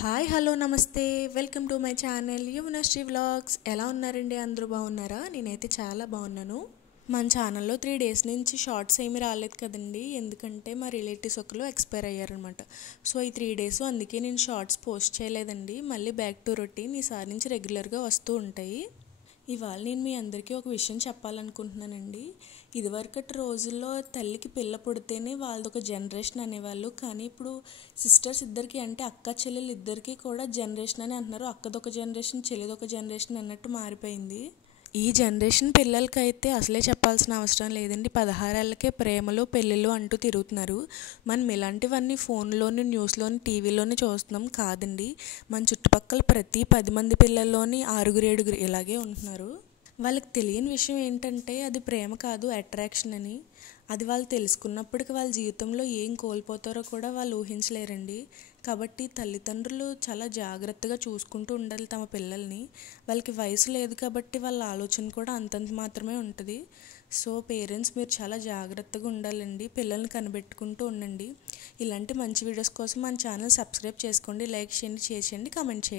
Hi hello నమస్తే welcome to my channel Yuvanasri vlogs. ఎలా ఉన్నారండి? అందరూ బాగున్నారా? నేనైతే చాలా బాగున్నాను. మన ఛానల్లో 3 డేస్ నుంచి షార్ట్స్ ఏమీ రాలేదు కదండి, ఎందుకంటే మా రిలేటివ్స్ ఒకరు ఎక్స్పైర్ అయ్యారనమాట. సో ఈ 3 డేస్ అందుకే నేను షార్ట్స్ పోస్ట్ చేయలేదండి. మళ్ళీ బ్యాక్ టు రొటీన్ ఈసారి నుంచి రెగ్యులర్గా వస్తూ ఉంటాయి. ఇవాళ నేను మీ అందరికీ ఒక విషయం చెప్పాలనుకుంటున్నానండి. ఇదివరకటి రోజుల్లో తల్లికి పిల్ల పుడితేనే వాళ్ళదొక జనరేషన్ అనేవాళ్ళు, కానీ ఇప్పుడు సిస్టర్స్ ఇద్దరికి అంటే అక్క చెల్లెలు ఇద్దరికి కూడా జనరేషన్ అని అంటున్నారు. అక్కదొక జనరేషన్, చెల్లిదొక జనరేషన్ అన్నట్టు మారిపోయింది. ఈ జనరేషన్ పిల్లలకైతే అసలే చెప్పాల్సిన అవసరం లేదండి. 16 ఏళ్ళకే ప్రేమలు పెళ్ళిళ్ళు అంటూ తిరుగుతున్నారు. మనం ఇలాంటివన్నీ ఫోన్లోని, న్యూస్లోని, టీవీలోని చూస్తున్నాం కాదండి. మన చుట్టుపక్కల ప్రతి 10 మంది పిల్లల్లోని 6-7 ఇలాగే ఉంటున్నారు. వాళ్ళకి తెలియని విషయం ఏంటంటే అది ప్రేమ కాదు, అట్రాక్షన్ అని. అది వాళ్ళు తెలుసుకున్నప్పటికి వాళ్ళ జీవితంలో ఏం కోల్పోతారో కూడా వాళ్ళు ఊహించలేరండి. కాబట్టి తల్లిదండ్రులు చాలా జాగ్రత్తగా చూసుకుంటూ ఉండాలి తమ పిల్లల్ని. వాళ్ళకి వయసు లేదు కాబట్టి వాళ్ళ ఆలోచన కూడా అంతంత మాత్రమే ఉంటుంది. సో పేరెంట్స్ మీరు చాలా జాగ్రత్తగా ఉండాలండి. పిల్లల్ని కనిపెట్టుకుంటూ ఉండండి. ఇలాంటి మంచి వీడియోస్ కోసం మన ఛానల్ సబ్స్క్రైబ్ చేసుకోండి, లైక్ చేయండి, షేర్ చేయండి, కామెంట్ చేయండి.